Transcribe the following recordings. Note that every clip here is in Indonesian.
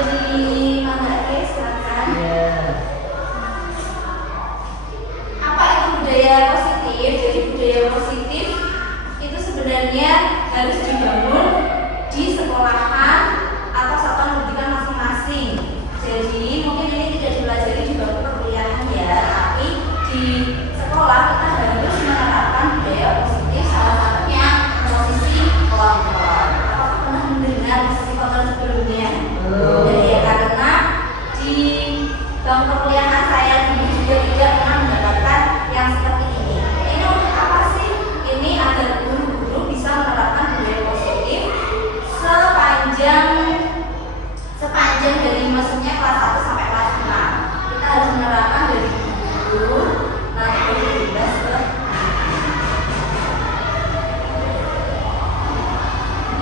di mana ya, silakan. Apa itu budaya positif? Jadi budaya positif itu sebenarnya harus dibangun di sekolahan atau satuan pendidikan masing-masing. Jadi mungkin ini tidak dipelajari di bangku perkuliahan ya, tapi di sekolah kita harus menerapkan budaya positif. Salah satunya posisi kontrol. Apakah pernah mendengar posisi kontrol sebelumnya? Jadi ya, karena di bangku perkuliahan saya dulu juga tidak pernah mendapatkan yang seperti ini. Ini untuk apa sih? Ini agar guru-guru bisa menerapkan budaya positif sepanjang dari maksudnya kelas 1 sampai kelas 6. Kita harus menerapkan dari guru nanti bebas ke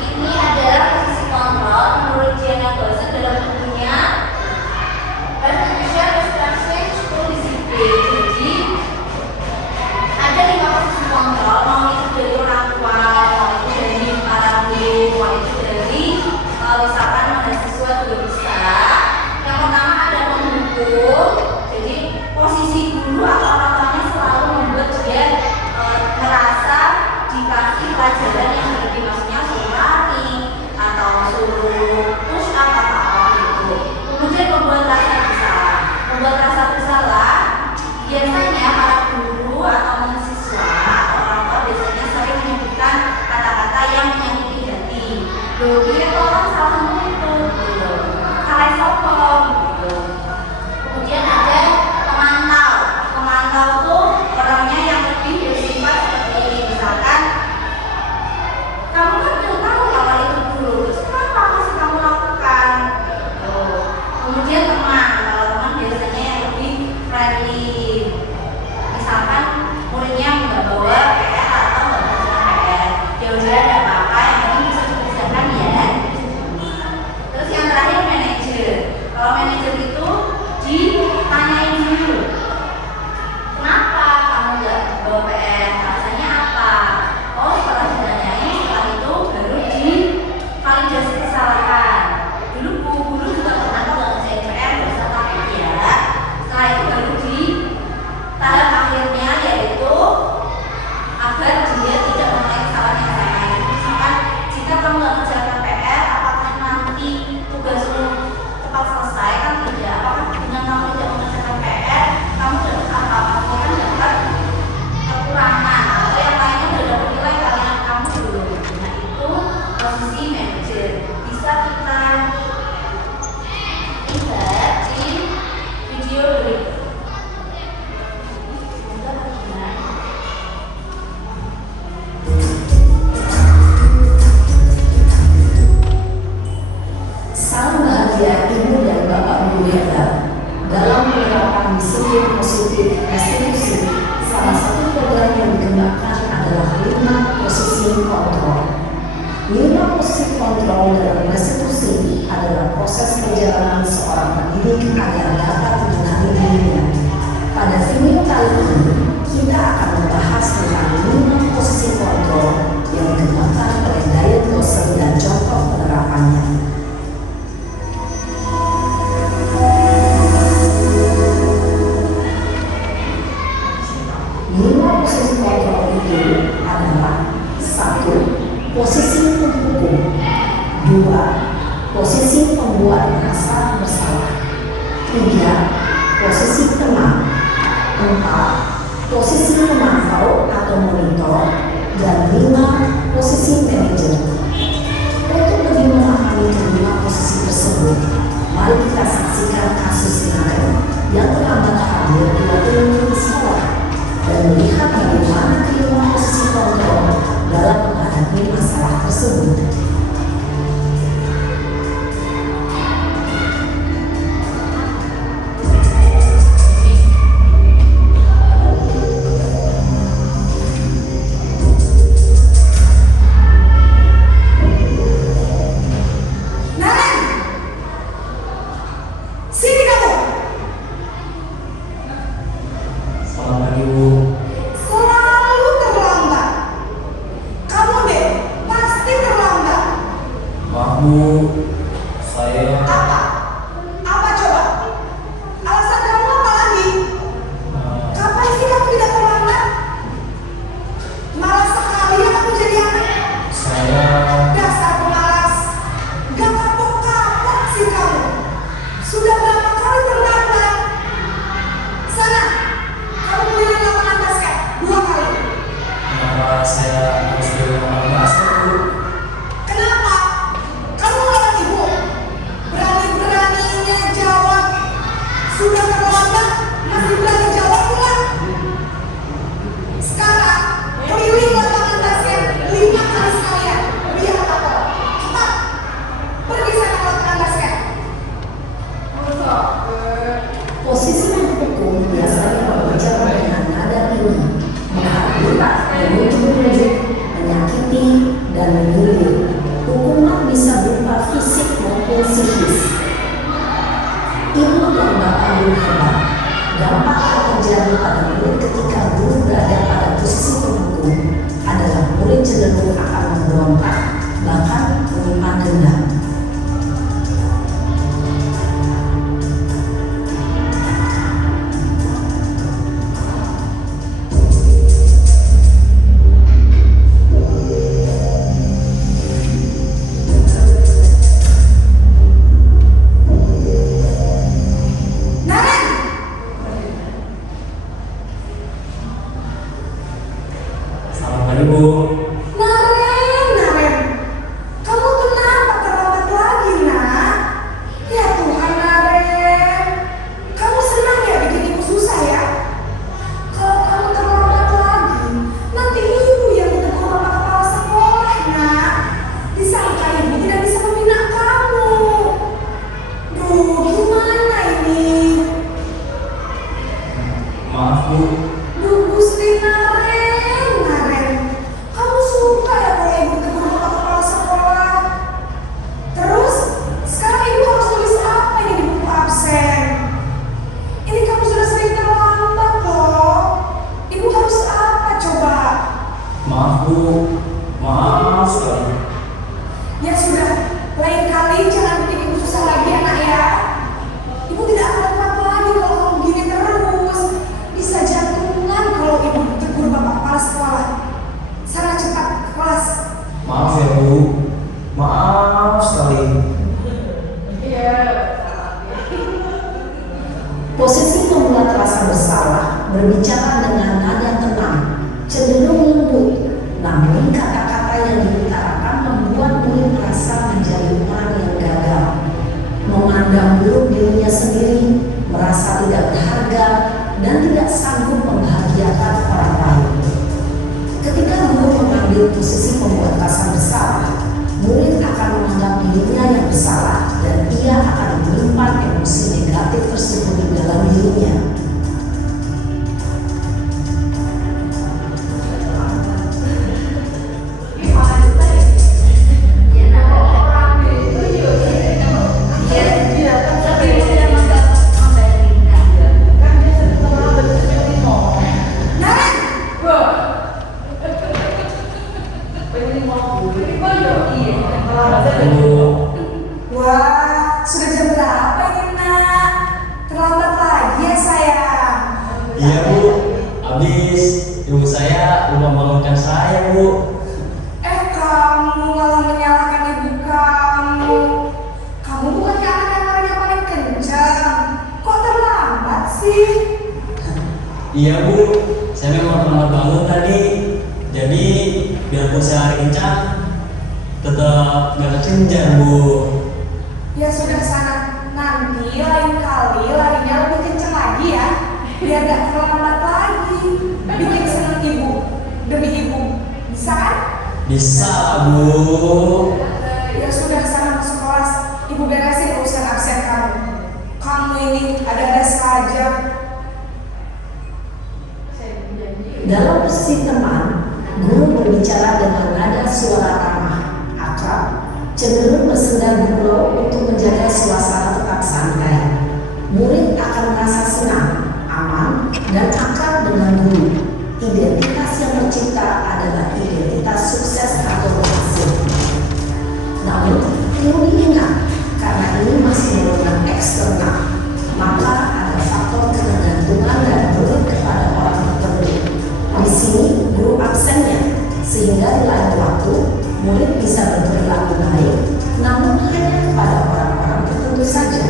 ini adalah posisi kontrol menurut Diana Gaussen dalam bukunya Education Instruction School Discipline. Jadi ada 5 posisi kontrol, mau itu dari orang tua, mau itu dari para guru, mau itu dari misalkan mahasiswa juga bisa. Yang pertama ada penghukum. Jadi posisi guru atau orang tuanya selalu membuat dia merasa dikasih pelajaran yang lebih, maksudnya suruh lari atau suruh push up atau apa gitu. Kemudian membuat rasa bersalah. Membuat rasa bersalah biasanya para guru atau mahasiswa atau orang tua biasanya sering menyebutkan kata-kata yang menyakiti hati. Loh, dia orang salahmu itu, gitu. Salah sokong, gitu. Kemudian ada pemantau. Pemantau tuh orangnya yang lebih bersifat seperti ini. Misalkan, kamu kan udah tahu awal itu dulu, terus kenapa masih kamu lakukan? Gitu. Kemudian teman. Kalau teman biasanya yang lebih friendly. Misalkan muridnya nggak bawa PR atau nggak bawa PR, ya udah ada apa-apa, yang penting bisa dikerjakan ya. Terus yang terakhir manajer. Kalau manajer itu ditanyain dulu, kenapa kamu nggak bawa PR, alasannya apa? Oh, setelah ditanyain, setelah itu baru divalidasi kesalahan. Dulu guru juga pernah kalau ngerjain PR nggak usah takut ya. Setelah itu baru di tahap akhirnya, yaitu agar dia tidak mengulangi kesalahan yang lain. Misalkan jika kamu nggak mengerjakan PR, apakah nanti tugasmu cepat selesai? Kan tidak. Apakah dengan kamu tidak mengerjakan PR, kamu dapat apa-apa? Kamu kan dapat kekurangan atau yang lainnya sudah dapat nilai kalian kamu belum. Nah, itu posisi manajer. Bisa kita lihat di video berikut. Salam bahagia Ibu dan Bapak Guru Hebat. Dalam penerapan disiplin positif institusi, salah satu program yang dikembangkan adalah 5 posisi kontrol. 5 posisi kontrol dalam institusi adalah proses perjalanan seorang pendidik agar dapat mengenali dirinya. Pada video kali ini, kita akan membahas tentang 5 posisi kontrol yang dikembangkan oleh Diana Gaussen dan contoh penerapannya. 5 posisi kontrol itu adalah 1. Posisi penghukum, 2. Posisi pembuat merasa bersalah, 3. Posisi tenang, 4. Posisi pemantau atau monitor, dan 5. Posisi manajer. Untuk lebih memahami kelima posisi tersebut, mari kita saksikan kasus kemarin yang terlambat hadir di waktu di sekolah dan melihat bagaimana kelima posisi kontrol dalam menghadapi masalah tersebut. Selalu terlambat. Kamu deh pasti terlambat. Maaf Bu, saya Apa? sekali. Posisi membuat rasa bersalah berbicara dengan nada tenang, cenderung lembut, namun kata-kata yang diutarakan membuat murid merasa menjadi orang yang gagal, memandang buruk dirinya sendiri, merasa tidak berharga, dan tidak sanggup membahagiakan orang lain. Ketika guru mengambil posisi membuat rasa bersalah, murid akan menganggap dirinya yang bersalah dan ia akan menyimpan emosi negatif tersebut di dalam dirinya. Wah, sudah jam berapa ini nak? Terlambat lagi ya sayang. Iya Bu, habis ibu saya lupa bangunkan saya Bu. Kamu malah menyalahkan ibu kamu. Kamu bukannya anak yang larinya paling kencang. Kok terlambat sih? Iya Bu, saya memang terlambat bangun tadi. Jadi biarpun saya lari kencang, tetap gak kecenjar Bu. Ya sudah sana, nanti lain kali larinya lebih kencang lagi ya. Biar gak terlambat lagi. Bikin seneng ibu, demi ibu. Bisa kan? Bisa Bu. Ya sudah sana masuk kelas. Ibu beresin urusan absen kamu. Kamu ini ada-ada saja. Dalam posisi teman, guru berbicara dengan nada suara ramah, akrab, cenderung bersenda gurau untuk menjaga suasana tetap santai. Murid akan merasa senang, aman, dan akrab dengan guru. Identitas yang tercipta adalah identitas sukses atau berhasil. Namun, perlu diingat, karena ini masih merupakan eksternal, maka ada faktor ketergantungan dan murid kepada orang tertentu. Di sini, guru absennya, sehingga di lain waktu, murid bisa berperilaku baik, namun hanya kepada orang-orang tertentu saja.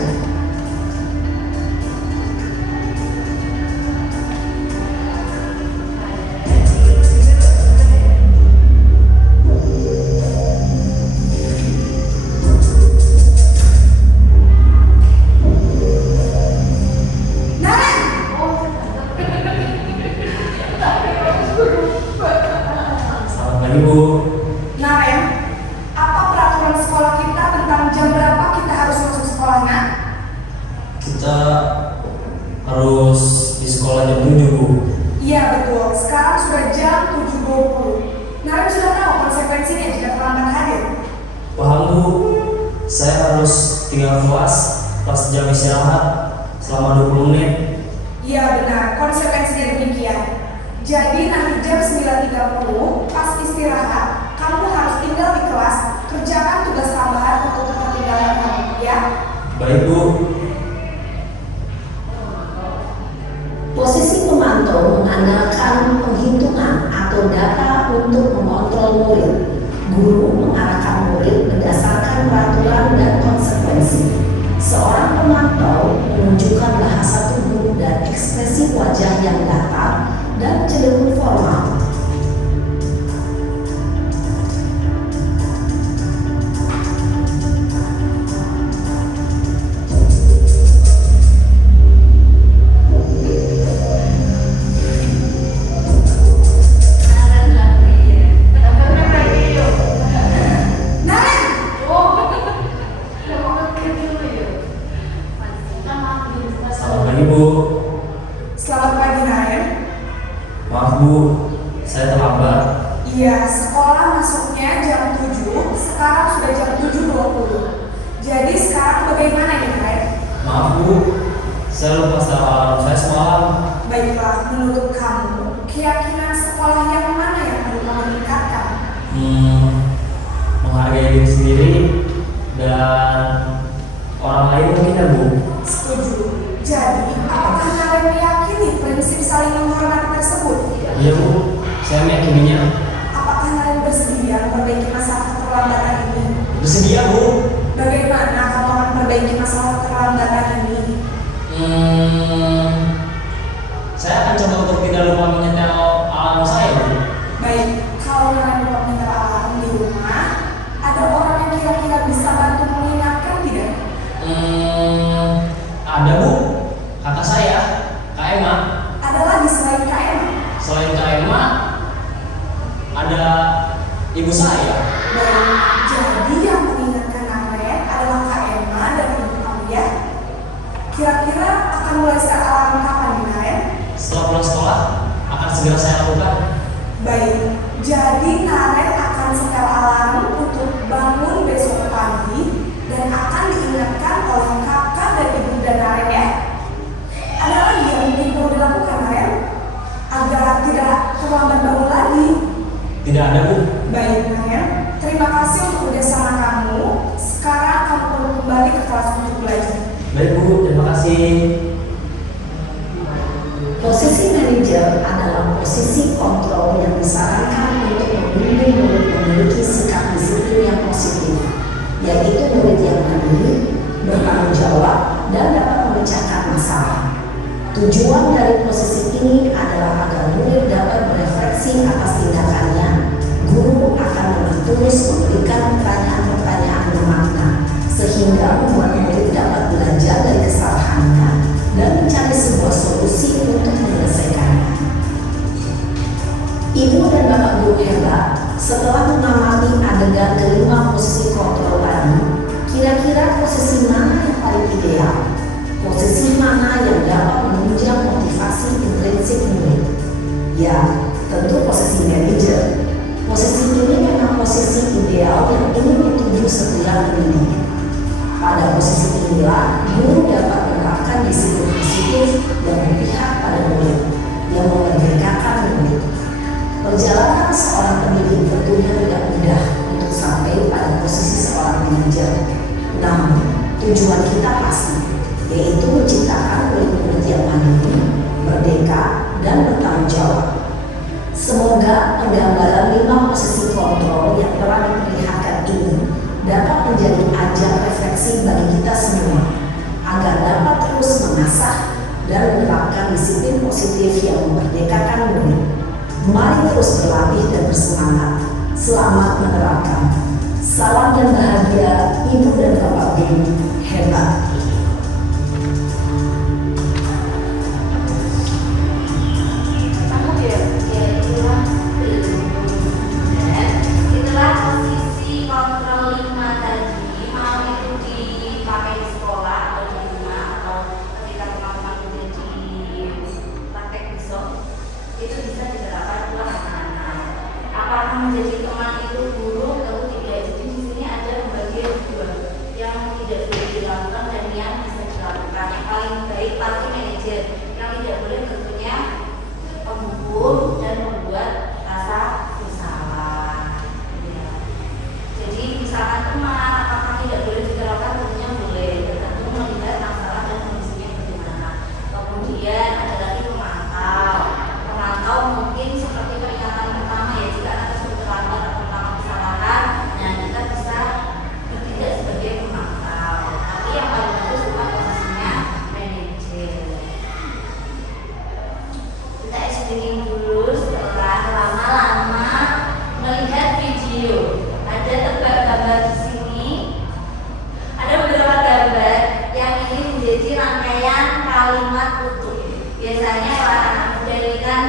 Selamat pagi Bu. Naren, apa peraturan sekolah kita tentang jam berapa kita harus masuk sekolah, nak? Kita harus di sekolah jam 7 Bu. Iya betul, sekarang sudah jam 7.20. Naren sudah tahu konsekuensinya jika terlambat hadir. Paham Bu, saya harus tinggal kelas pas jam istirahat selama 20 menit. Iya benar, konsekuensinya demikian. Jadi nanti jam 9.30 pas istirahat, kamu harus tinggal di kelas, kerjakan tugas tambahan untuk ketertinggalan kamu, ya? Baik Bu. Posisi pemantau mengandalkan penghitungan atau data untuk mengontrol murid. Guru mengarahkan murid berdasarkan peraturan dan konsekuensi. Seorang pemantau menunjukkan bahasa tubuh dan ekspresi wajah yang datar dan cenderung formal. Selamat pagi Bu. Selamat pagi, Naren. Maaf Bu, saya terlambat. Iya, sekolah masuknya jam 7, sekarang sudah jam 7.20. Jadi sekarang bagaimana nih, Naren? Maaf Bu, saya lupa setel alarm saya semalam. Baiklah, menurut kamu, keyakinan sekolah yang mana yang perlu kamu tingkatkan? Menghargai diri sendiri dan orang lain mungkin ya Bu. Setuju. Jadi, apakah Naren meyakini prinsip saling menghormati tersebut? Iya Bu, saya meyakininya. Apakah Naren bersedia memperbaiki masalah keterlambatan ini? Bersedia Bu. memperbaiki masalah keterlambatan ini? Saya akan coba untuk tidak lupa menyetel alarm saya, Bu. Baik, kalau kalian lupa menyetel alarm di rumah, ada orang yang kira-kira bisa bantu mengingatkan tidak? Ada, Bu. Kakak saya, Kak Emma. Ada lagi selain Kak Emma? Selain Kak Emma, ada ibu saya. Baik, jadi yang mengingatkan Naren adalah Kak Emma dan Ibu kamu ya. Kira-kira akan mulai set alarm kapan nih Naren? Setelah pulang sekolah, akan segera saya lakukan. Baik, jadi Naren akan setel alarm untuk bangun besok pagi dan akan diingatkan oleh kakak dan ibu dan Naren ya. Ada lagi yang mungkin perlu dilakukan Naren agar tidak terlambat bangun lagi? Tidak ada, Bu. Baik Naren, terima kasih untuk kerjasama kamu. Sekarang kamu perlu kembali ke kelas untuk belajar. Baik, Bu. Terima kasih. Posisi manajer adalah posisi kontrol yang disarankan untuk membimbing murid memiliki sikap disiplin yang positif, yaitu murid yang mandiri, bertanggung jawab, dan dapat memecahkan masalah. Tujuan dari posisi ini adalah agar murid dapat berefleksi atas tindakannya. Guru akan lebih tulus memberikan pertanyaan-pertanyaan bermakna, sehingga membuat murid dapat belajar dari kesalahannya dan mencari sebuah solusi untuk menyelesaikannya. Ibu dan bapak guru hebat, setelah mengamati adegan kelima posisi kontrol tadi, kira-kira posisi mana yang paling ideal? Posisi mana yang dapat menunjang motivasi intrinsik murid? Ya, tentu posisi manajer. Posisi ini memang posisi ideal yang ingin dituju setiap pendidik. Pada posisi inilah, guru dapat menerapkan disiplin positif yang berpihak pada murid, yang memerdekakan murid. Perjalanan seorang pendidik tentunya tidak mudah untuk sampai pada posisi seorang manajer. Namun, tujuan kita pasti, yaitu menciptakan murid-murid yang mandiri, merdeka, dan bertanggung jawab. Semoga penggambaran 5 posisi kontrol yang telah diperlihatkan ini dapat menjadi ajang refleksi bagi kita semua, agar dapat terus mengasah dan menerapkan disiplin positif yang memerdekakan murid. Mari terus berlatih dan bersemangat. Selamat menerapkan. Salam dan bahagia, Ibu dan Bapak Guru hebat. Itulah posisi kontrol 5 tadi, mau itu dipakai di sekolah atau di rumah atau ketika teman-teman udah di praktek besok, itu bisa diterapkan pula anak-anak. Apakah menjadi teman itu buruk? Tentu tidak. Jadi di sini ada pembagian dua, yang tidak boleh dilakukan dan yang bisa dilakukan. Yang paling baik pasti manajer, yang tidak boleh tentunya pembuku dan membuat rasa bersalah. Ya. Jadi misalkan teman, apakah tidak boleh diterapkan? Tentunya boleh, tergantung melihat masalah dan kondisinya bagaimana. Kemudian ada lagi pemantau. Pemantau mungkin seperti peringatan pertama ya, jika anak tersebut terlambat atau melakukan kesalahan, nah kita bisa bertindak sebagai pemantau. Tapi yang paling bagus bukan posisinya manajer. Kita explaining dulu setelah lama-lama melihat video. Ada tebak gambar di sini. Ada beberapa gambar yang ini menjadi rangkaian kalimat utuh. Biasanya para anak muda ini kan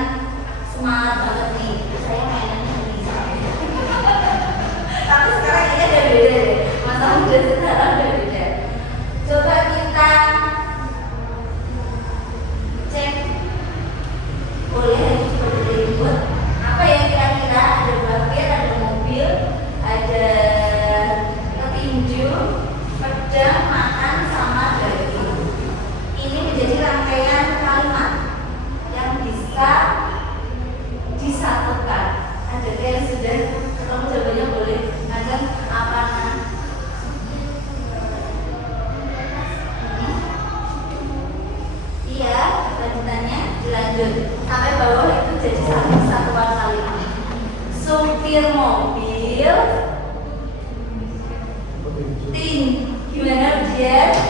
semangat banget nih. Saya mainannya bisa. Tapi sekarang ini ada beda deh. Masa muda sekarang ada beda. Coba kita cek. Boleh coba dibuat. Apa ya kira-kira? Ada bakpia, ada mobil, ada petinju, pedang, makan, sama daging. Ini menjadi rangkaian kalimat yang bisa disatukan. Ada yang sudah ketemu jawabannya boleh. Ada apa? Iya, lanjutannya dilanjut sampai bawah itu jadi satu satuan kalimat. Supir mobil, gimana dia?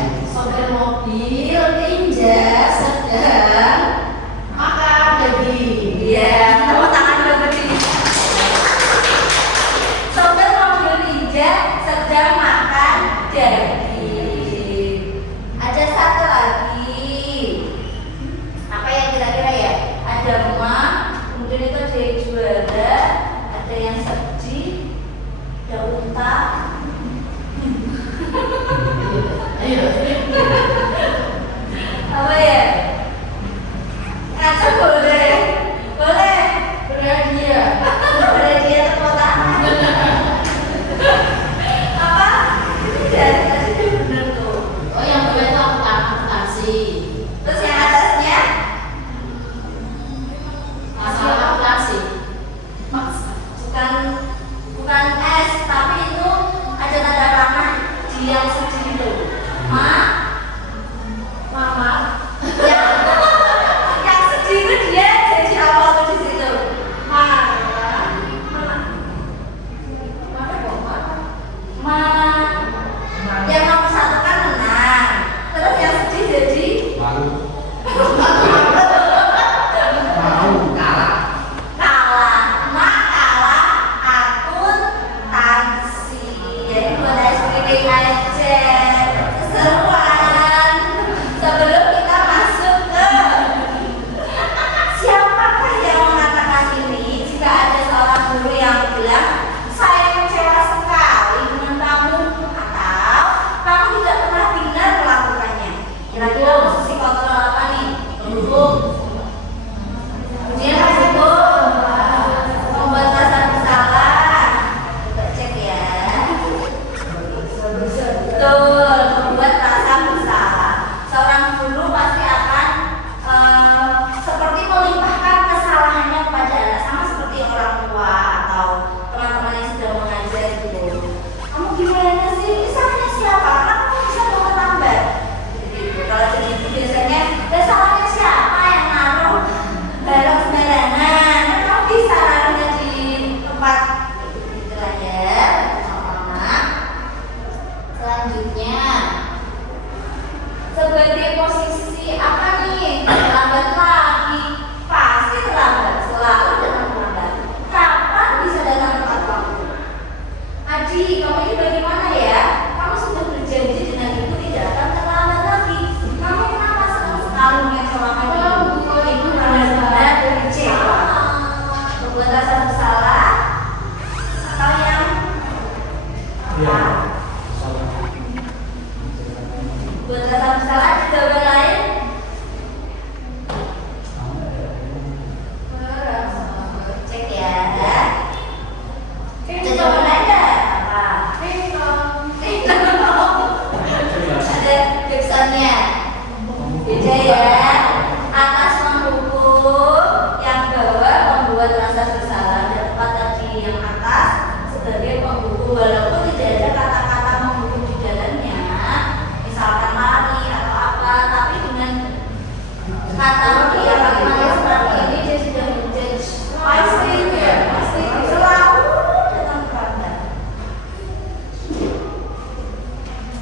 Apa ya? Ngaco boleh. Boleh. Berhadiah. Berhadiah tepuk tangan. Apa? Tidak, tadi benar tuh. Oh, yang bawah itu akuntansi. Terus yang atasnya? Masalah akuntansi. Bukan S, tapi itu ada tanda panah di yang sedih itu. Mama. Yang sedih itu dia jadi apa tuh di situ? Yang nomor satu kan menang, terus yang sedih jadi kalah akuntansi. Jadi buat SPP aja keseruan. Sebelum kita masuk ke siapakah yang mengatakan ini, jika ada seorang guru yang bilang saya kecewa sekali dengan kamu, atau kamu tidak pernah benar melakukannya. Kira-kira posisi kontrol apa nih? Duduk. Kemudian duduk. Membuat rasa bersalah. Coba cek ya. Betul, membuat rasa bersalah. Seorang guru pasti akan seperti melimpahkan kesalahannya kepada anak, sama seperti orang tua atau teman-teman yang sedang mengajar gitu. Kamu gimana sih? Salahnya siapa? Kamu bisa bawa tambah. Gitu. Kalau begitu biasanya, salahnya siapa yang naruh barang sembarangan? Kan kamu bisa naruhnya di tempat gitu lah ya. Sama-sama. Selanjutnya, sebagai posisi apa nih? Terlambat lagi, pasti terlambat, selalu datang terlambat. Kapan bisa datang tepat waktu? Adi, kamu ini bagaimana ya? Kamu sudah berjanji dengan ibu tidak akan terlambat lagi. Kamu kenapa senang sekali mengecewakan ibu? Ibu benar-benar kecewa. Membuat rasa bersalah atau yang apa? Buat rasa bersalah di jawaban lain. Cek ya. Cek jawaban lain nggak? Apa? Ada backsoundnya. Beda ya. Atas menghukum, yang bawah membuat rasa bersalah. Dan tempat tadi yang atas sebagai penghukum, walaupun tidak ada kata-kata menghukum di dalamnya. Misalkan lari atau apa, tapi dengan kata dia kalimat seperti ini dia sudah menjudge. Pasti selalu datang terlambat.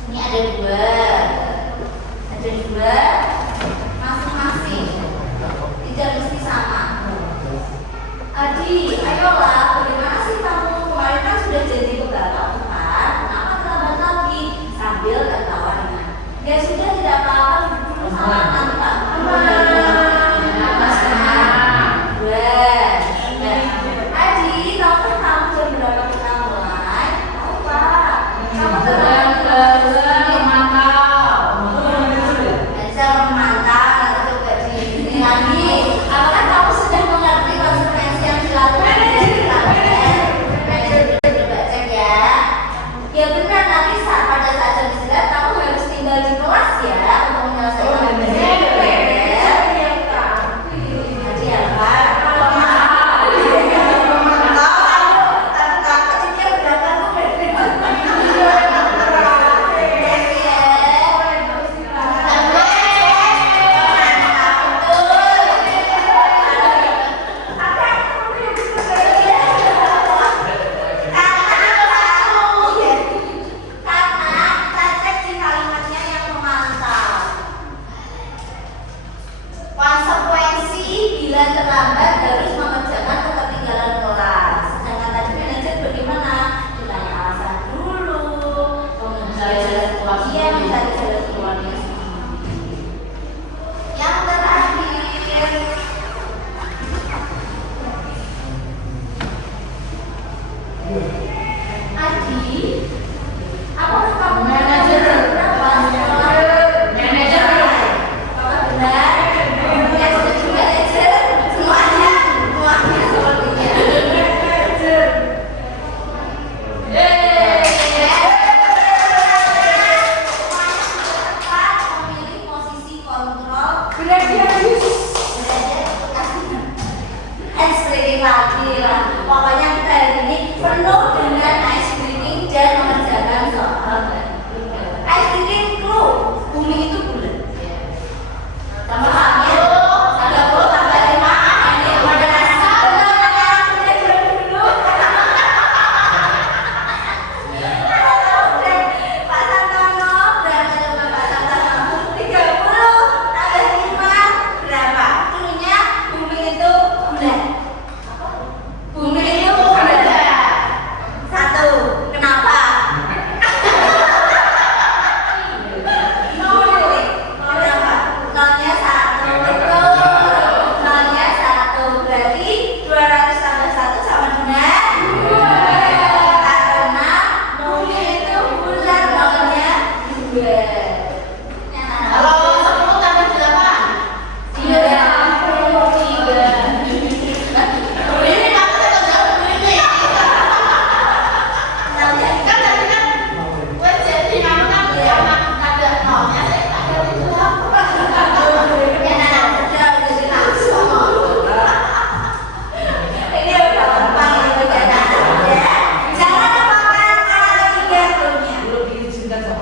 Ini ada dua masing-masing, tidak mesti sama. Adi, ayolah, bagaimana sih kamu? Kemarin kan sudah janji ke bapak, bukan? Kenapa terlambat lagi? Sambil tertawa dengan, ya sudah tidak apa-apa, duduk dulu sama nanti tak Adi, tahukah kamu jam berapa kita mulai? Tahu Pak. Kamu bisa memantau atau coba di lagi. Apakah kamu sudah mengerti konsekuensi yang dilakukan? Coba cek ya. Ya benar, nanti pada saat jam istirahat kamu harus tinggal di kelas ya untuk menyelesaikan Adi, apakah kamu manajer berapa sekolah dua. Yang mana? Kalau 10 tambah 8. 33. Ini kamu tetap jauh ini. Namanya Kan tadi kan gue jadi kamu kan ada nolnya saya tak ada itu apa. yang mana? Udah jadi langsung. Ini udah gampang itu ya. Jangan lupakan orang ketiga dulunya.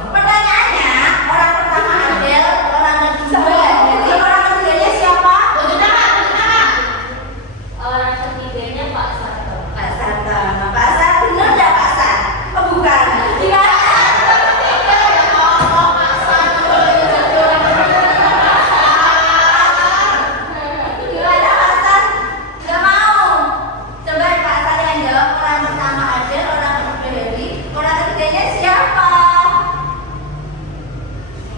Pertanyaannya, orang pertama Adel, orang kedua. Jadi orang ketiganya siapa? Tunjuk tangan. Orang ketiganya Pak Sarto. Pak Sarto. Nah, Pak Sarto benar nggak Pak Sarto? Oh bukan. Gimana? Gimana Pak Sarto? Nggak mau. Coba Pak Sarto yang jawab. Orang pertama Adel, orang kedua Heri, orang ketiganya siapa?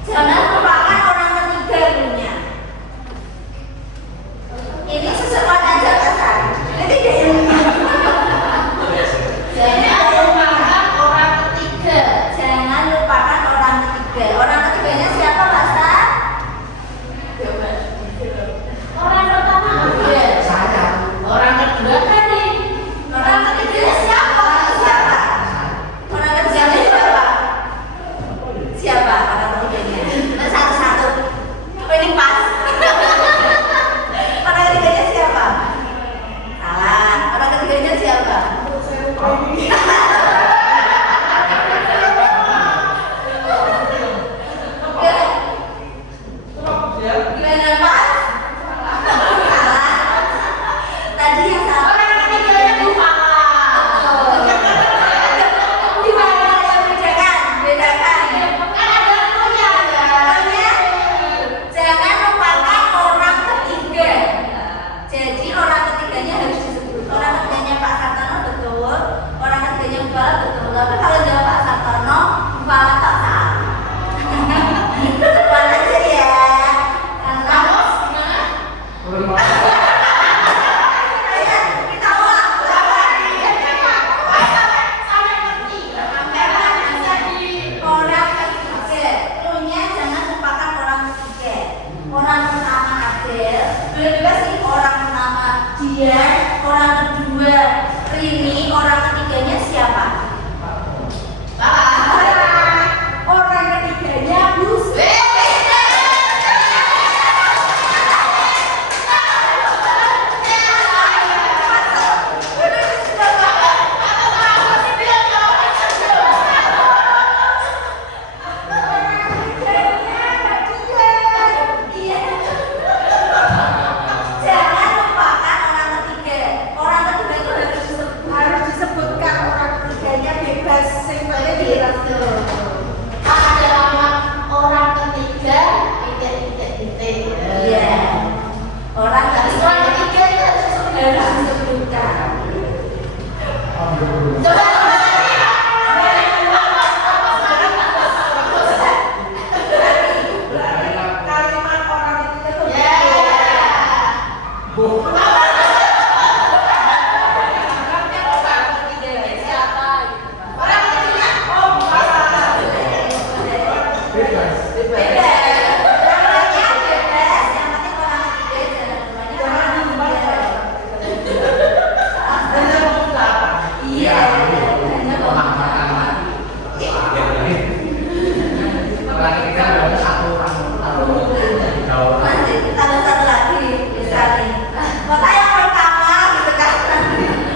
Jangan lupakan orang ketiga dulunya. Ini sesuatu aja Pak Sarto. Ini kayak Jangan lupakan orang ketiga. Jangan lupakan orang ketiga. Orang ketiganya siapa, Pak Sar? Orang pertama Adel. Orang kedua Heri. Orang ketiganya siapa? Siapa? Orang ketiganya siapa? Siapa orang ketiganya? Satu-satu. Oh, ini pas. Orang ketiganya siapa? Salah. Orang ketiganya siapa? Gimana Pak? Salah. Tadi yang salah. Orang ketiganya Bufala. Gimana yang bedakan? Bedakan. Kan ada punya ya. Pokoknya jangan lupakan orang ketiga. Jadi orang ketiganya harus disebut. Orang ketiganya Pak Sartono betul. Orang ketiganya Bufala betul. Tapi kalau jawab Pak Sartono, Bufala tak salah. Depan aja ya. Karena kita ulang. Orang ketiga, punya jangan lupakan orang ketiga. Orang pertama Adel, bebas sih orang pertama dia, orang kedua Rini, orang ketiganya siapa? Orang ketiganya Gus. Jangan lupakan orang ketiga. Orang ketiga itu harus disebutkan orang ketiganya bebas. Simpelnya gitu. Ada nama orang ketiga titik. Iya. Orang Orang ketiga itu harus disebutkan. Coba Kalimat orang ketiga tuh ya. orang ketiga. Oh, masalah. Bebas. Orangnya bebas. Yang penting orang ketiga jangan lupakan orang ketiga. Iya. Hanya pemahaman. Nanti tambah satu lagi bisa nih. Maka yang pertama gitu kan.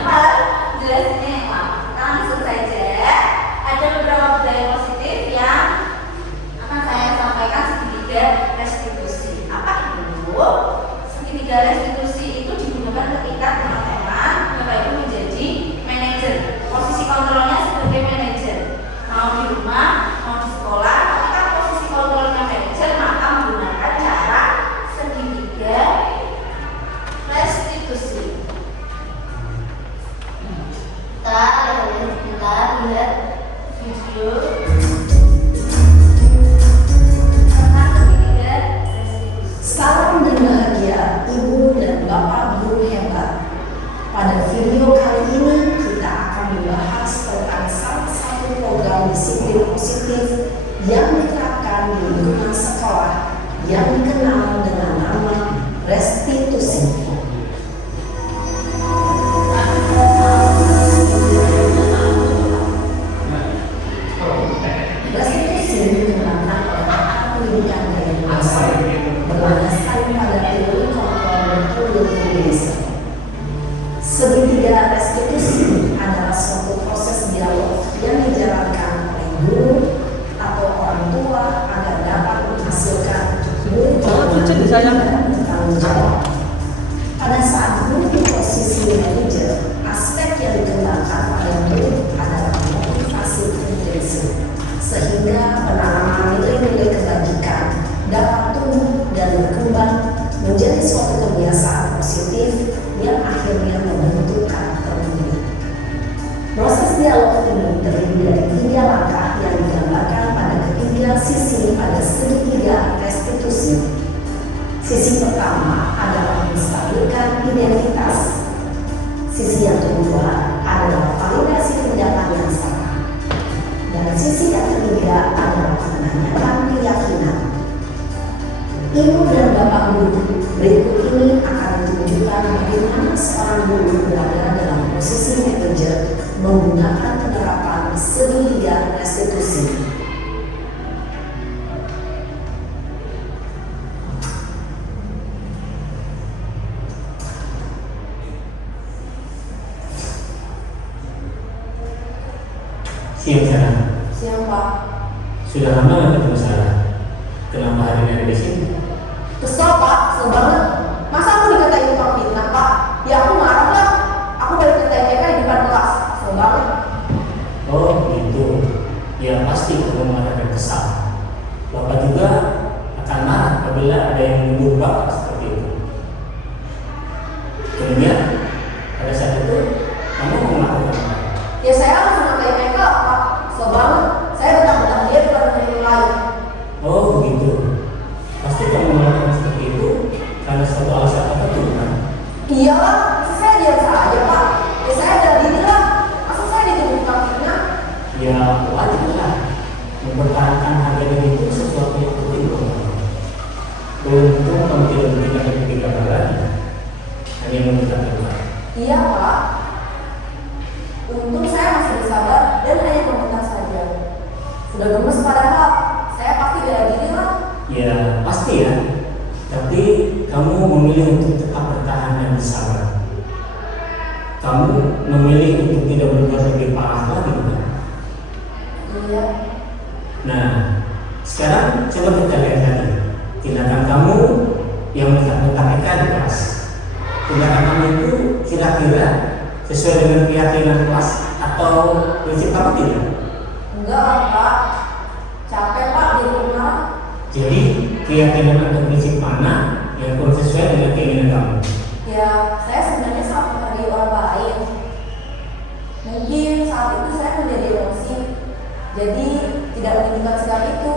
Malah jelasnya langsung saja. Ada beberapa budaya positif yang akan saya sampaikan dilakukan di lingkungan sekolah yang dikenal dengan nama restitusi. Restitusi dikembangkan oleh pakar pendidikan dari Indonesia berlandaskan pada teori kontrol metode Indonesia. Segitiga restitusi adalah suatu proses dialog yang dijalankan oleh guru atau orang tua agar dapat menghasilkan murid yang bertanggung jawab. Pada saat guru di posisi manajer, aspek yang dikembangkan pada murid adalah motivasi intensif, sehingga penanaman nilai-nilai kebajikan dapat tumbuh dan berkembang menjadi suatu kebiasaan positif yang akhirnya membentuk karakter murid. Proses dialog ini terdiri dari 3 langkah yang digambarkan pada ketiga sisi pada segitiga restitusi. Sisi pertama adalah menstabilkan identitas. Sisi yang kedua adalah validasi tindakan yang salah. Dan sisi yang ketiga adalah menanyakan keyakinan. Ibu dan bapak guru, berikut ini akan menunjukkan bagaimana seorang guru berada dalam posisi manajer menggunakan penerapan segitiga restitusi. Siang sana. Siang Pak. Sudah lama nggak ketemu saya? Kenapa hari ini ada di sini? Kesel Pak, kesel banget. Masa aku dikatain tukang fitnah Pak? Ya aku marah lah. Aku dari TTK di depan kelas. Kesel banget. Oh gitu. Ya pasti kamu marah dan kesal. Bapak juga akan marah apabila ada yang menuduh bapak seperti itu. Kemudian pada saat itu kamu mau melakukan apa? Ya saya langsung ngatain mereka Pak. Kesel banget. Saya betah-betah dia bukan yang lain. Oh begitu. Pasti kamu melakukan seperti itu karena suatu alasan apa tuh kan? Iyalah, masa saya diam saja Pak. Ya saya ada diri lah. Masa saya dituduh tukang fitnah? Ya wajar lah. Mempertahankan harga diri itu sesuatu yang penting buat kamu. Beruntung kamu tidak bertingkah seperti gambar lagi. Hanya meminta Tuhan. Iya Pak. Untung saya masih bersabar dan hanya meminta saja. Sudah gemes padahal. Saya pasti bela diri lah. Ya pasti ya. Tapi kamu memilih untuk tetap bertahan dan bersabar. Kamu memilih untuk tidak berbuat lebih parah lagi bukan? Iya. Nah, sekarang coba kita lihat lagi tindakan kamu yang mentak-mentak Eka di kelas. Tindakan kamu itu kira-kira sesuai dengan keyakinan kelas atau prinsip kamu tidak? Enggak lah Pak. Capek Pak di rumah. Jadi keyakinan atau prinsip mana yang kurang sesuai dengan keinginan kamu? Ya, saya sebenarnya sangat menghargai orang lain. Mungkin saat itu saya menjadi emosi, jadi tidak menunjukkan sikap itu.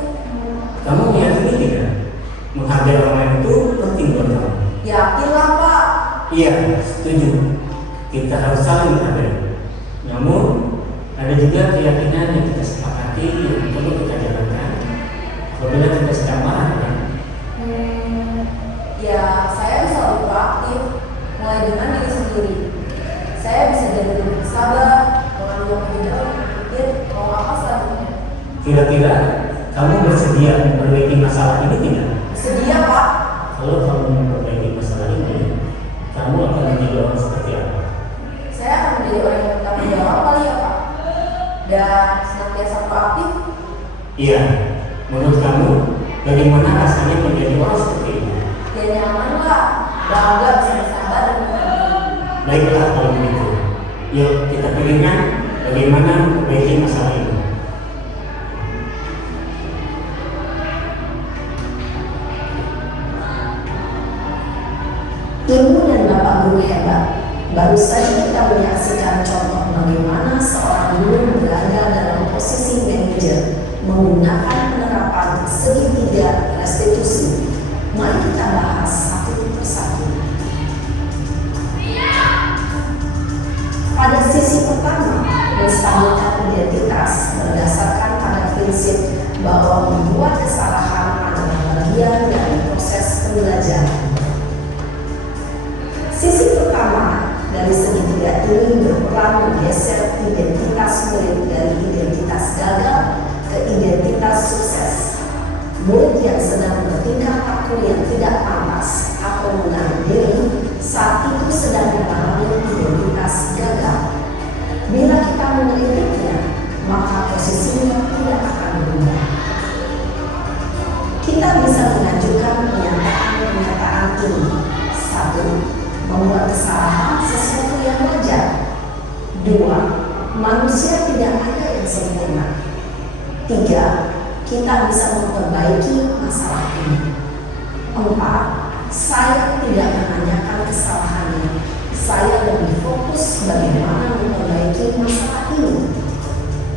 Kamu meyakini tidak? Menghargai orang lain itu penting buat kamu. Yakinlah Pak. Iya, setuju. Kita harus saling menghargai. Namun ada juga keyakinan yang kita sepakati yang perlu kita jalankan apabila kita sedang marah kan? Ya, saya bisa lebih proaktif, mulai dengan diri sendiri. Saya bisa jadi lebih sabar, mengambil kebijakan, berpikir mau apa selanjutnya. Kira-kira kamu bersedia memperbaiki masalah ini tidak? Sedia Pak. Kalau kamu memperbaiki masalah ini, kamu akan menjadi orang seperti apa? Saya akan menjadi orang yang bertanggung jawab kali ya Pak. Dan senantiasa proaktif. Iya, menurut kamu bagaimana rasanya menjadi orang seperti itu? Ya nyaman Pak. Bangga bisa bersabar dan mengerti. Baiklah kalau begitu. Yuk kita pikirkan bagaimana memperbaiki masalah ini. Ibu dan bapak guru hebat. Baru saja kita menyaksikan contoh bagaimana seorang guru berada dalam posisi manajer menggunakan penerapan segitiga restitusi. Mari kita bahas satu persatu. Pada sisi pertama, menstabilkan identitas berdasarkan pada prinsip bahwa membuat kesalahan Murid yang sedang bertingkah laku yang tidak pantas atau menarik diri saat itu sedang mengalami identitas gagal. Bila kita mengkritiknya, maka posisinya tidak akan berubah. Kita bisa mengajukan pernyataan ini. 1. Membuat kesalahan sesuatu yang wajar. 2. Manusia tidak ada yang sempurna. 3. Kita bisa memperbaiki masalah ini. 4. Saya tidak menanyakan kesalahannya. Saya lebih fokus bagaimana memperbaiki masalah ini.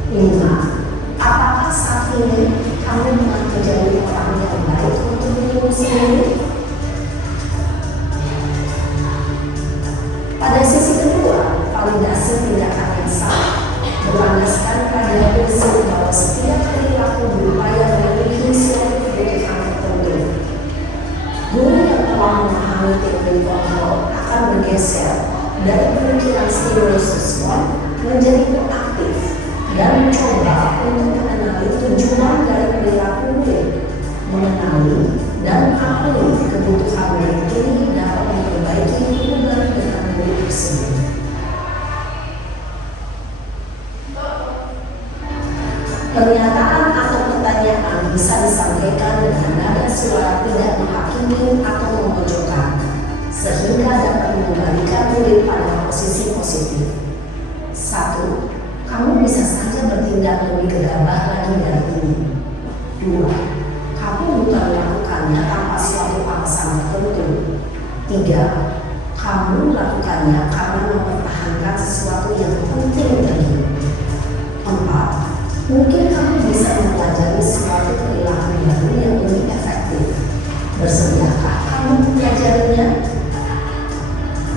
5. Apakah saat ini kamu telah menjadi orang yang baik untuk dirimu sendiri? Pada sisi kedua, validasi tindakan yang salah berlandaskan pada prinsip bahwa setiap perilaku berupaya memenuhi suatu kebutuhan tertentu. Guru yang telah memahami teori kontrol akan bergeser dari pemikiran stimulus respon menjadi proaktif dan mencoba untuk mengenali tujuan dari perilaku murid, mengenali dan mengakui kebutuhan murid ini dapat memperbaiki hubungan dengan murid tersebut. Pernyataan atau pertanyaan bisa disampaikan dengan nada suara tidak menghakimi atau memojokkan, sehingga dapat mengembalikan murid pada posisi positif. 1. Kamu bisa saja bertindak lebih gegabah lagi dari ini. 2. Kamu bukan melakukannya tanpa suatu alasan tertentu. 3. Kamu melakukannya karena mempertahankan sesuatu yang penting bagi. 4. Mungkin kamu bisa mempelajari suatu perilaku baru yang lebih efektif. Bersediakah kamu mempelajarinya?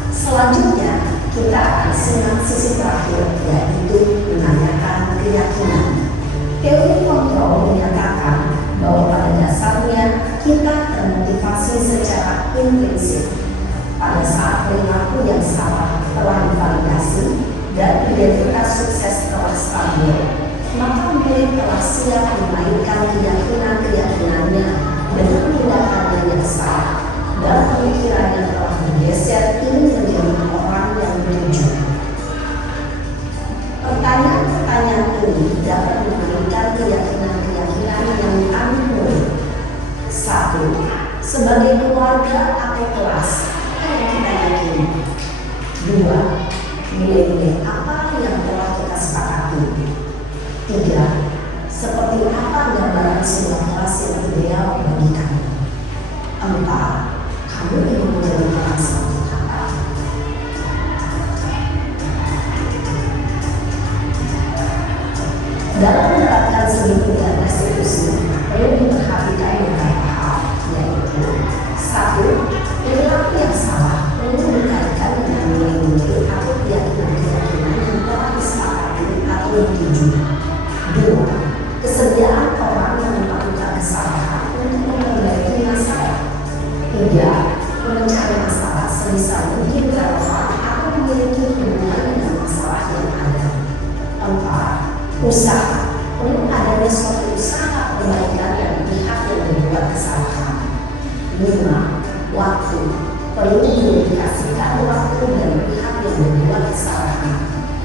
Selanjutnya, kita akan simak sisi terakhir, yaitu menanyakan keyakinan. Teori kontrol menyatakan bahwa pada dasarnya kita termotivasi secara implisit. Pada saat perilaku yang salah telah divalidasi dan identitas sukses telah stabil, maka murid telah siap memainkan keyakinan-keyakinannya dengan tindakannya yang salah dan pemikirannya telah bergeser ingin menjadi orang yang menuju. Pertanyaan-pertanyaan ini dapat memainkan keyakinan-keyakinan yang diambil murid. 1. Sebagai keluarga atau kelas, apa yang kita yakini? 2. Nilai-nilai apa yang telah kita sepakati? 3. Seperti apa gambaran sebuah kelas yang ideal bagi kamu? 4. Kamu ingin menjadi orang seperti apa? Dalam menerapkan segitiga restitusi, perlu diperhatikan beberapa hal, yaitu 1. Perilaku yang salah perlu dikaitkan dengan nilai-nilai atau keyakinan-keyakinan yang telah disepakati atau dituju. 2. Kesediaan orang yang melakukan kesalahan untuk memperbaiki masalah. 3. Mencari masalah sebisa mungkin relevan atau memiliki hubungan dengan masalah yang ada. 4. Usaha perlu adanya suatu usaha perbaikan dari pihak yang membuat kesalahan. 5. Waktu perlu didedikasikan waktu dari pihak yang membuat kesalahan.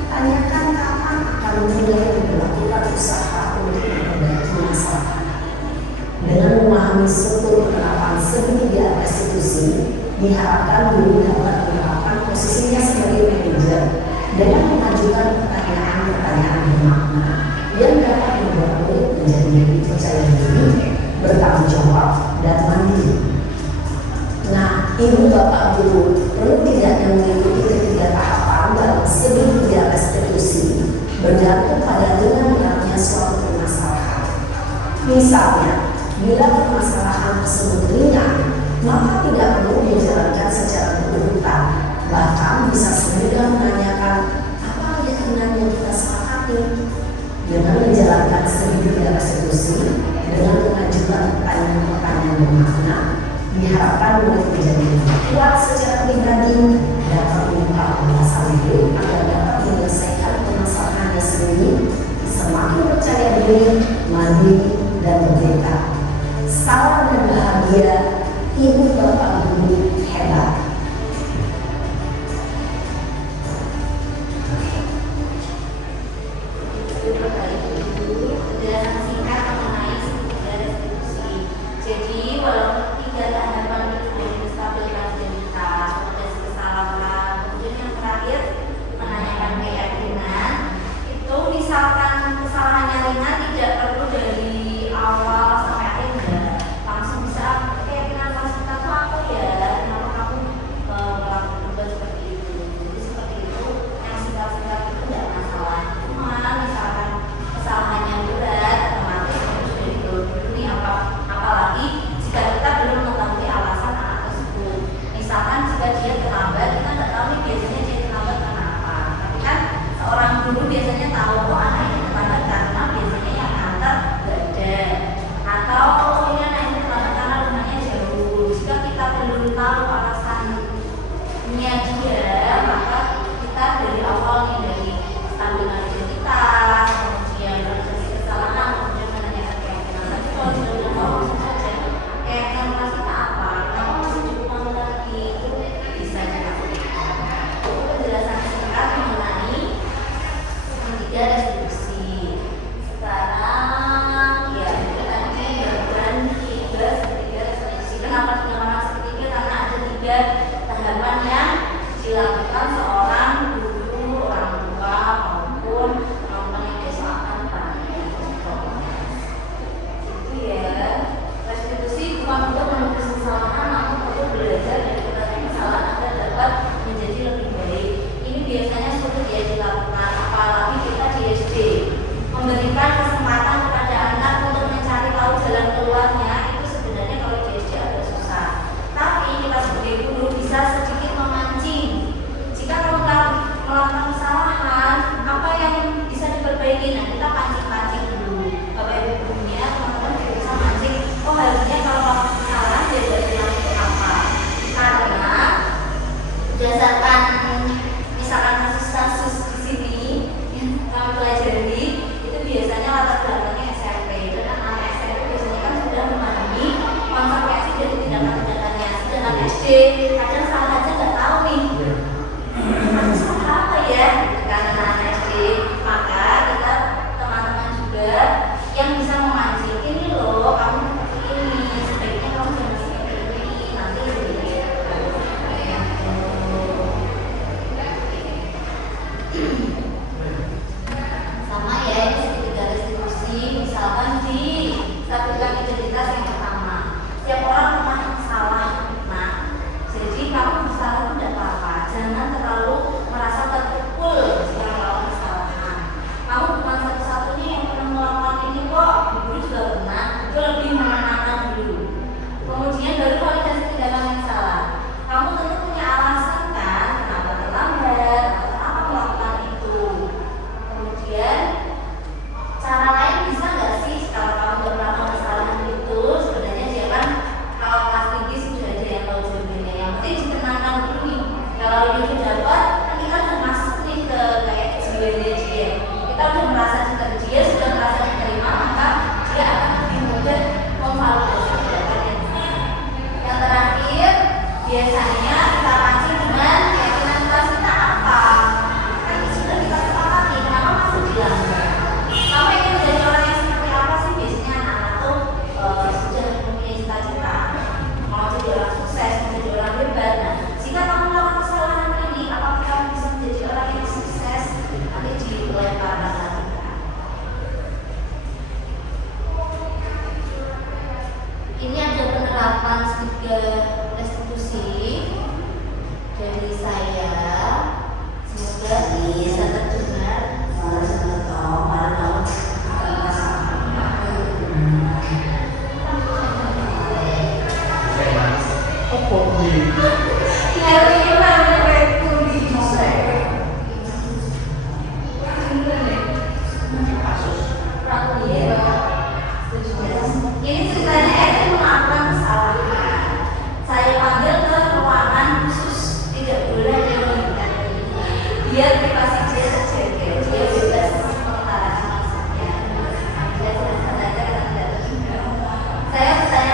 Tanyakan kapan akan mulai melakukan usaha untuk memperbaiki masalah. Dengan memahami struktur penerapan segitiga restitusi, diharapkan guru dapat menerapkan posisinya sebagai manajer dengan mengajukan pertanyaan-pertanyaan bermakna yang dapat membuat murid menjadi lebih percaya diri, bertanggung jawab, dan mandiri. Nah, ibu bapak guru perlu tidaknya mengikuti ketiga tahapan dalam segitiga restitusi bergantung pada dengan beratnya suatu permasalahan. Misalnya, bila permasalahan tersebut ringan, maka tidak perlu dijalankan secara berurutan. Bahkan bisa segera menanyakan apa keyakinan yang kita sepakati. Dengan menjalankan segitiga restitusi dengan mengajukan pertanyaan-pertanyaan bermakna, diharapkan murid menjadi lebih kuat secara pribadi, dapat membuka wawasan hidup agar dapat menyelesaikan permasalahannya sendiri, semakin percaya diri, mandiri, dan berbeda. Salam dan bahagia, Ibu Bapak Guru hebat. Penjelasan singkat mengenai struktur restitusi. Jadi walaupun 3 tahapan itu dari menstabilkan identitas, proses kesalahan, kemudian yang terakhir menanyakan keyakinan, itu misalkan kesalahannya ringan tidak perlu dari awal sampai akhir, enggak. Langsung bisa keyakinan kita itu apa ya, kenapa kamu melakukan seperti itu. Jadi seperti itu yang singkat-singkat itu tidak masalah. Cuma misalkan kesalahannya berat, otomatis harus didahului. Apalagi jika kita belum mengetahui alasan anak tersebut. Misalkan jika dia terlambat, kita nggak tahu nih biasanya dia terlambat kenapa. Tapi kan seorang guru biasanya tahu kok anak ini terlambat karena biasanya yang antar nggak ada, atau oh ini anak ini terlambat karena rumahnya jauh. Jika kita belum tahu alasannya dia, maka kita dari awal nih dari stabilan identitas, kemudian realisasi kesalahan, kemudian menanyakan keyakinan. Tapi kalau sudah tahu langsung saja keyakinan kelas kita apa, kenapa masih diulang lagi, itu bisa dilakukan. Itu penjelasan singkat mengenai yang 3 restitusi. Sekarang ya itu tadi bagian 3 restitusi. Kenapa dinamakan segitiga? Karena ada 3 tahapan yang dilakukan seorang guru, orang tua maupun orang yang disekolahkan pada itu ya. Restitusi bukan untuk menebus kesalahan, namun untuk belajar dari berbagai kesalahan agar dapat menjadi lebih baik. Ini biasanya seperti dia dilakukan, apalagi kita di SD, memberikan kesempatan kepada anak untuk mencari tahu jalan keluarnya. Itu sebenarnya kalau di SD agak susah, tapi kita sebagai guru bisa sedikit memancing. Jika kamu melakukan kesalahan, apa yang bisa diperbaiki? Nah, kita pancing-pancing dulu. Bapak Ibu gurunya, teman-teman juga bisa mancing. Oh, harusnya kalau melakukan kesalahan dia bilang itu apa? Karena berdasarkan misalkan kasus-kasus di sini yang kami pelajari, itu biasanya latar belakangnya SMP. Dan anak SMP biasanya kan sudah memahami konsekuensi dari tindakan-tindakannya. Sedangkan SD kadang salah aja nggak tahu nih. Salah apa ya? Karena anak SD, maka kita teman-teman juga yang bisa memancing, ini loh kamu seperti ini, sebaiknya kamu jangan seperti ini, nanti sama ya, ini segitiga restitusi. Misalkan di stabilan identitas yang pertama, setiap orang pernah salah. Nah, jadi kamu bersalah itu tidak apa-apa, jangan terlalu merasa terpukul jika melakukan kesalahan. Kamu bukan satu-satunya yang pernah melakukan ini kok, ibu juga pernah. Itu lebih menenangkan dulu. Kemudian baru validasi tindakan yang salah. Kamu tentu punya alasan kan, kenapa terlambat atau kenapa melakukan itu. Kemudian cara lain bisa nggak sih kalau kamu nggak melakukan kesalahan itu? Sebenarnya dia kan kalau kelas tinggi sudah ada yang tahu jawabannya. Yang penting ditenangkan dulu nih. Kalau itu dapat, kan kita udah masuk nih ke kayak jiwanya dia. Kita udah merasa dia sudah merasa diterima, maka dia akan lebih mudah memvalidasi tindakannya. Yang terakhir, biasanya kita pancing dengan keyakinan kelas kita apa? Kan sudah kita sepakati, kenapa masih dilanggar? Kamu ingin menjadi orang yang seperti apa sih? Biasanya anak-anak tuh sudah mempunyai cita-cita mau jadi orang sukses, mau jadi orang hebat. Nah, jika kamu melakukan kesalahan ini, apakah kamu bisa menjadi orang yang sukses? Nanti dilemparkan lagi. Ini ada penerapan 3 restitusi dari saya. Semoga bisa terdengar. Ini ceritanya Eden melakukan kesalahan. Saya panggil ke ruangan khusus, tidak boleh ada yang melihat. Biar privasi dia terjaga, dia bebas mengutarakan maksudnya. Dia tidak sengaja karena tidak terdengar. Saya bertanya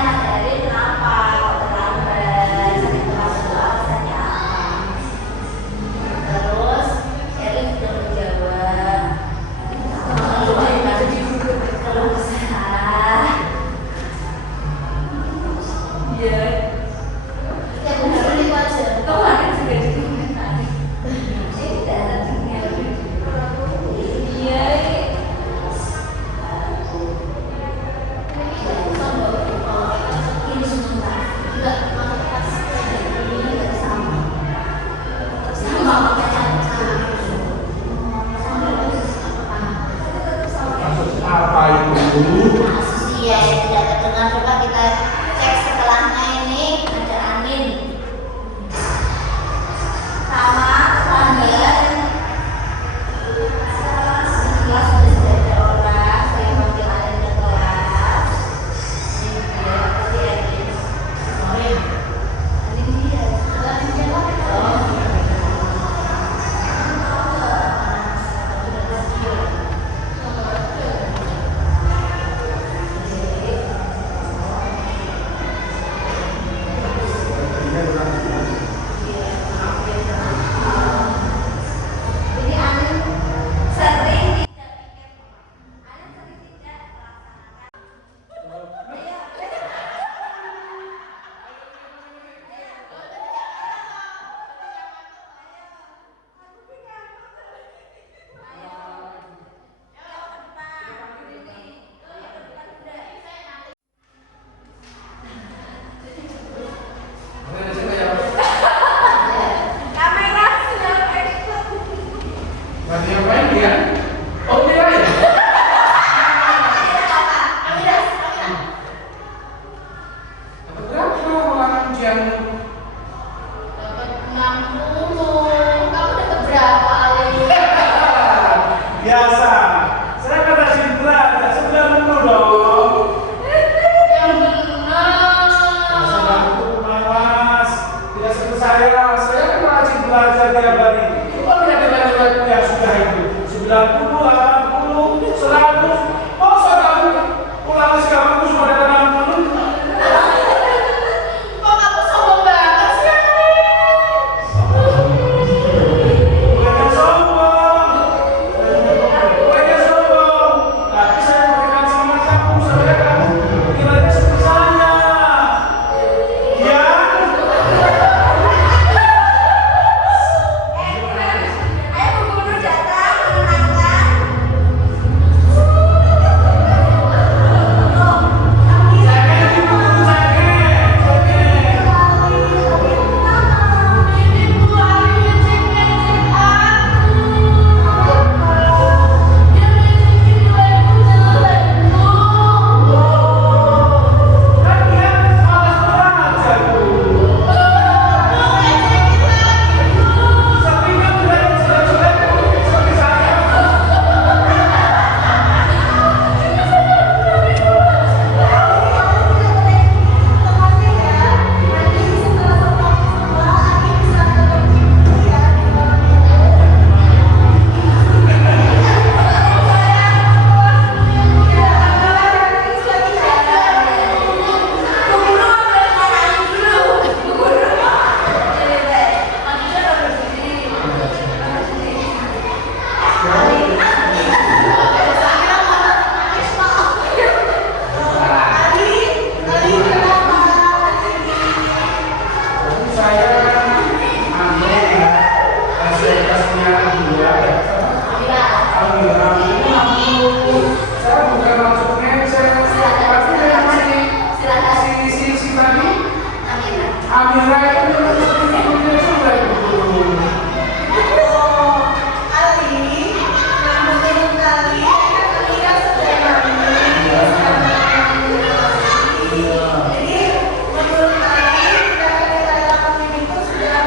Jadi menurut kalian tindakan yang kalian lakukan itu sudah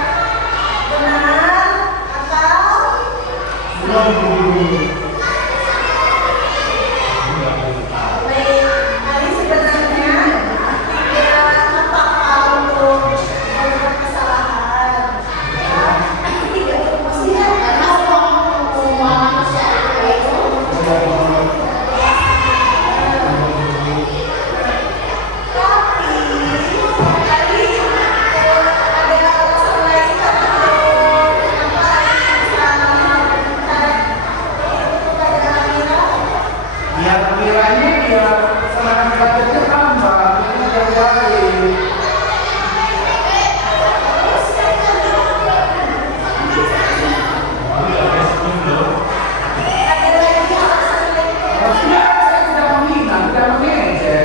benar atau baik? Kali sebenarnya tidak apa-apa untuk melakukan kesalahan. Ya, tidak bermaksud Karena semua manusia itu tapi tadi ada alasan lain atau kenapa bisa cara itu pada Amira? Biar kiranya biar serangan badannya tambah, ini yang baik. Ada lagi alasan lain? Maksudnya saya tidak menghina, tidak mengejek.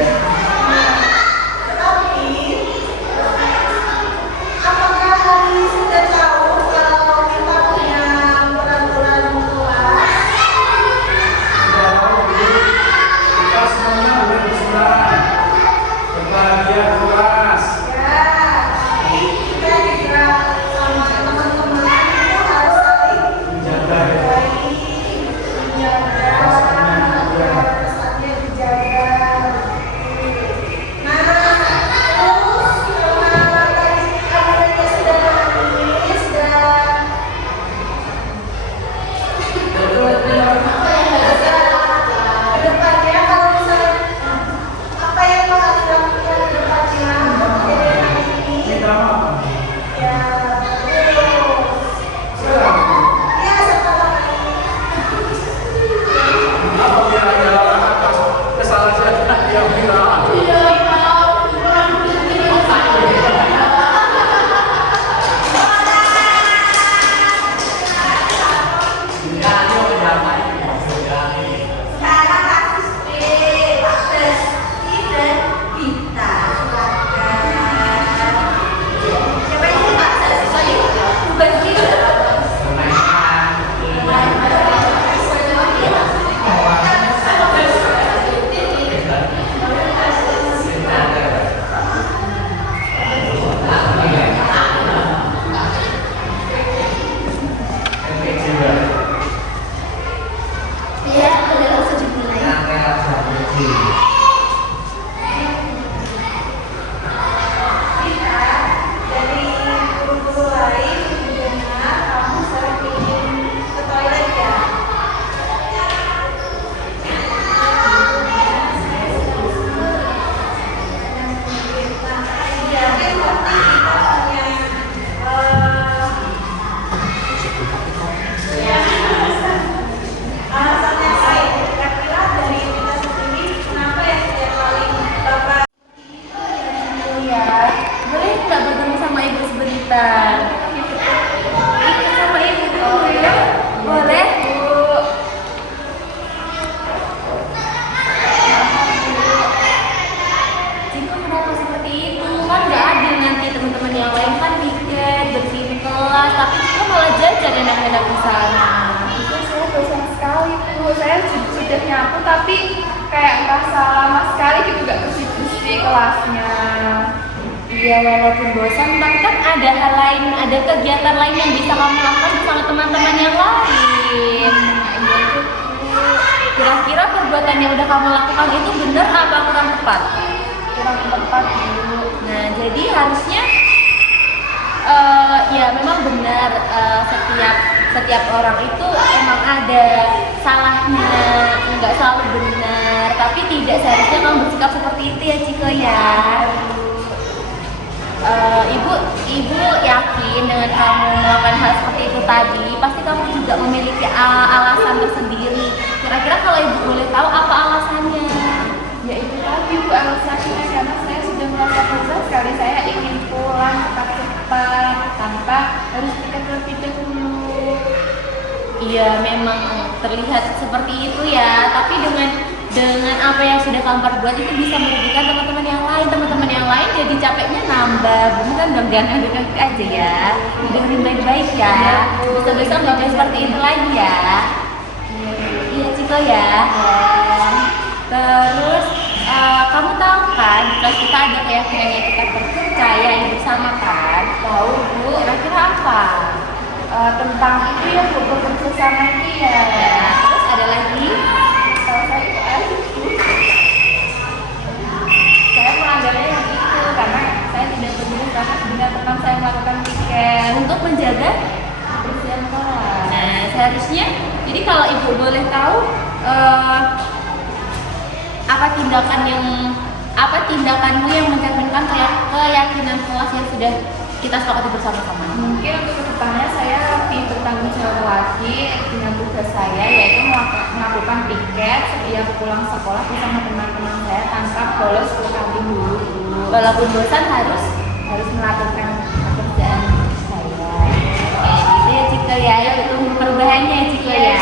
Tapi apakah Ali sudah tahu kalau kita punya peraturan kelas? Tidak tahu, Bu. Kita semuanya boleh berseberangan. Berbahagia kelas. Ya, kita juga sama teman-teman itu harus saling Menjaga ya. baik, menjaga, kesannya dijaga. Nah, terus karena tadi Amira sudah nangis dan kedepannya kalau misalnya apa yang mau harus lakukan kedepannya dari hari ini Ini drama apa? ya Sekarang, ya sama apa kira-kira atas kesalahan saya yang viral? Sekarang kasus B, Pak Besti dan Bita. Silakan. Siapa yang ini Pak Besti? Sorry, Bu Besti. Ya, udah usah dimulai. kita dari guru-guru lain mendengar kamu sering ingin ke toilet ya. Iya, kan berarti kita punya alasan yang lain. Kira-kira dari kita sendiri kenapa ya setiap kali Bapak ya. Boleh nggak bertemu sama ibu sebentar? Ikut sama ibu dulu ya. Boleh, Bu. Ciko kenapa seperti itu? Kan nggak adil nanti teman-teman yang lain kan tiket bersih di kelas, tapi Ciko malah jajan enak-enak di sana. Itu saya bosan sekali tuh, saya sudah nyapu tapi kayak ngerasa lama sekali gitu gak bersih-bersih kelasnya. Iya, walaupun bosan, tapi kan ada hal lain, ada kegiatan lain yang bisa kamu lakukan bersama teman-teman yang lain. Iya itu Kira-kira perbuatan yang udah kamu lakukan itu benar apa kurang tepat? kurang tepat dulu. Nah, jadi harusnya ya memang benar, setiap orang itu emang ada salahnya, nggak selalu benar, tapi tidak seharusnya kamu bersikap seperti itu ya Ciko ya. Ibu yakin dengan kamu melakukan hal seperti itu tadi, pasti kamu juga memiliki alasan tersendiri. Kira-kira kalau ibu boleh tahu apa alasannya? Ya itu tadi Bu alasannya, karena saya sudah merasa bosan sekali, saya ingin pulang cepat-cepat tanpa harus tiket terlebih dahulu. Iya, memang terlihat seperti itu ya, tapi dengan apa yang sudah kamu perbuat itu bisa merugikan teman-teman yang lain. Teman-teman yang lain jadi capeknya nambah, bukan dong, jangan dengan aja ya. Dengerin baik-baik ya. Besok-besok nggak boleh seperti itu lagi ya. Iya Ciko ya. Terus kamu tahu kan di kelas kita ada keyakinan yang kita percaya yang bersama kan? Tahu Bu, Kira-kira apa? tentang itu ya Bu, bekerja sama itu ya. Terus ada lagi? Tahu saya itu aja Bu. Saya menganggapnya yang itu karena saya tidak peduli karena bila teman saya melakukan piket Untuk menjaga. kebersihan kelas. Nah, seharusnya, jadi kalau ibu boleh tahu apa tindakanmu yang mencerminkan keyakinan kelas yang sudah kita sepakati bersama-sama? Mungkin untuk kedepannya saya lebih bertanggung jawab lagi dengan tugas saya, yaitu melakukan piket setiap pulang sekolah bersama teman-teman saya tanpa bolos ke kantin dulu. Walaupun bosan harus. Melakukan pekerjaan saya. Gitu ya Ciko ya, yuk tunggu perubahannya Ciko ya.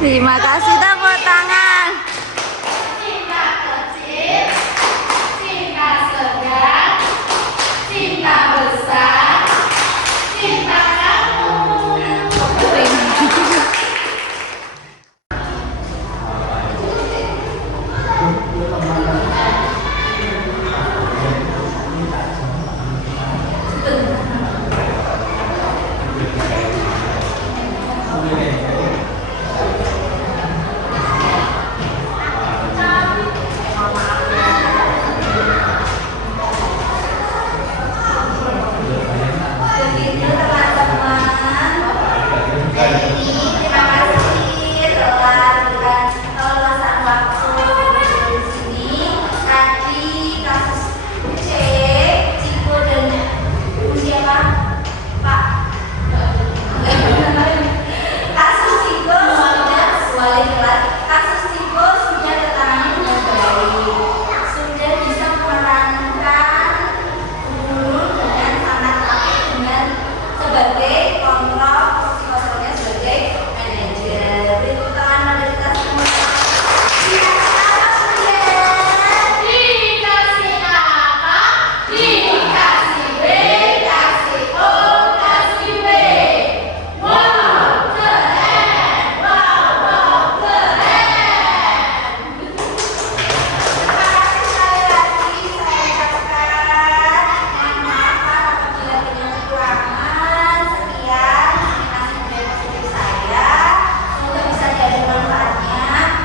Terima kasih, tepuk tangan. Cinta kecil, cinta sedang, cinta besar, cinta kamu. Begitu teman-teman. Jadi terima kasih telah dengan keluasan waktu di sini. Tadi kasus C, Ciko dan siapa? Pak. Kasus Ciko sudah wali kelas. Kasus Ciko sudah tertangani dengan baik. Sudah bisa memerankan guru dengan sangat aktif dengan sebagai kontrol, psikosonya sebagai manajer. Beri tangan dari kita semua. Dikasih apa student? Dikasih apa? Dikasih B, kasih O, kasih B. Wow, keren! Wow, keren! Terima kasih sekali lagi saya ucapkan mohon maaf apabila punya kekurangan. Sekian terima kasih dari positif saya. Semoga bisa diambil manfaatnya.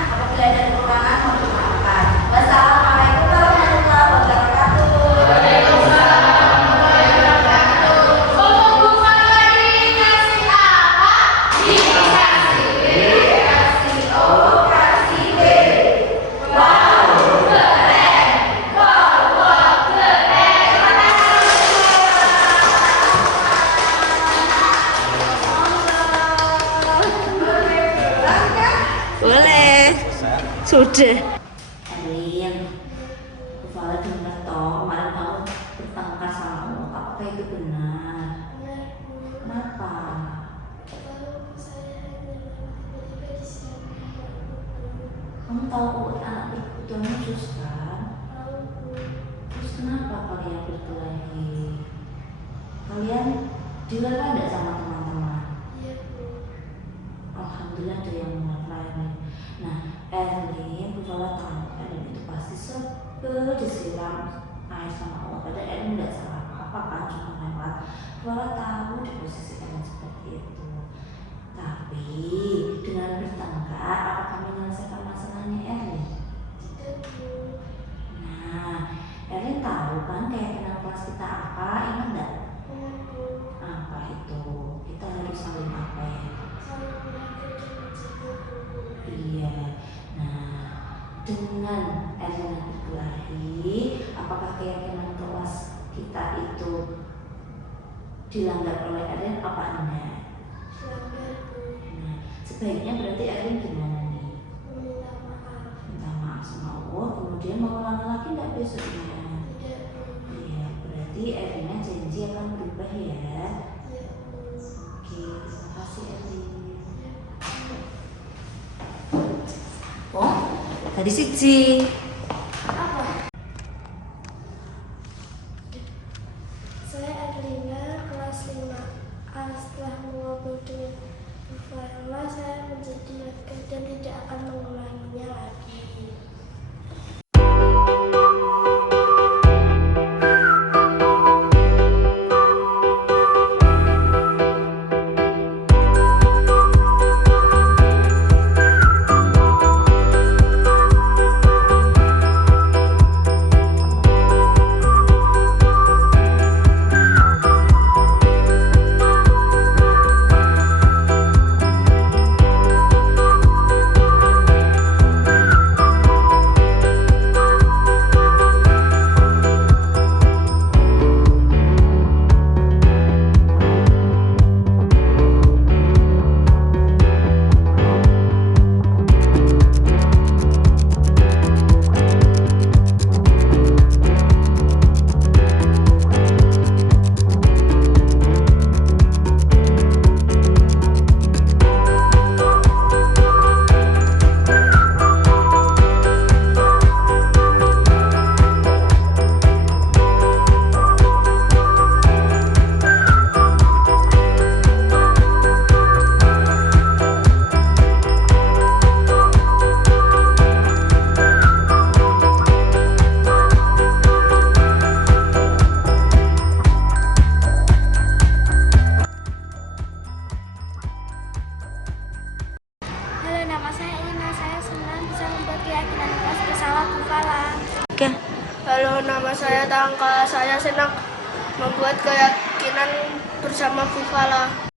Apabila ada kekurangan mohon dimaafkan. Wassalamualaikum warahmatullahi wabarakatuh. Waalaikumsalam warahmatullahi wabarakatuh. Untuk Bu Farah dikasih apa? Dikasih B, kasih O, kasih B. Wow, keren! Wow, keren! Terima kasih. Boleh. Sudah. Erlin, Bu Fala dengar toh kemarin kamu bertengkar sama Om. Apakah itu benar? Kenapa? Kamu tahu anak berkebutuhan khusus kan? Terus kenapa kalian berkelahi? Kalian dilarang tidak sama teman-teman? Alhamdulillah ada yang mengaprani. Nah, Erlin, Bu Fala tahu Erlin itu pasti sebel disiram air sama Allah. Padahal Erlin tidak salah apa-apa kan, cuma lewat. Bu Fala tahu di posisi Erlin seperti itu. Tapi dengan bertengkar, apakah menyelesaikan masalahnya Erlin? Nah, Erlin tahu kan keyakinan kelas kita apa? Ingat nggak? Apa itu? Kita harus saling apa ya? Iya. Nah, dengan Erlin berkelahi, apakah keyakinan kelas kita itu dilanggar oleh Erlin apa enggak? Nah, sebaiknya berarti Erlin gimana nih? Minta maaf sama Allah, kemudian mau ulangi lagi nggak besoknya? Iya, berarti Erlinnya janji akan berubah ya. Oke, terima kasih Erlin. Oh, tadi siji. Saya Erlina, kelas 5A. Setelah mengobrol dengan Bu Farla, saya menjadi lega dan tidak akan mengulanginya lagi. Oke. Halo, nama saya Tangka. Saya senang membuat keyakinan bersama Bu Fala.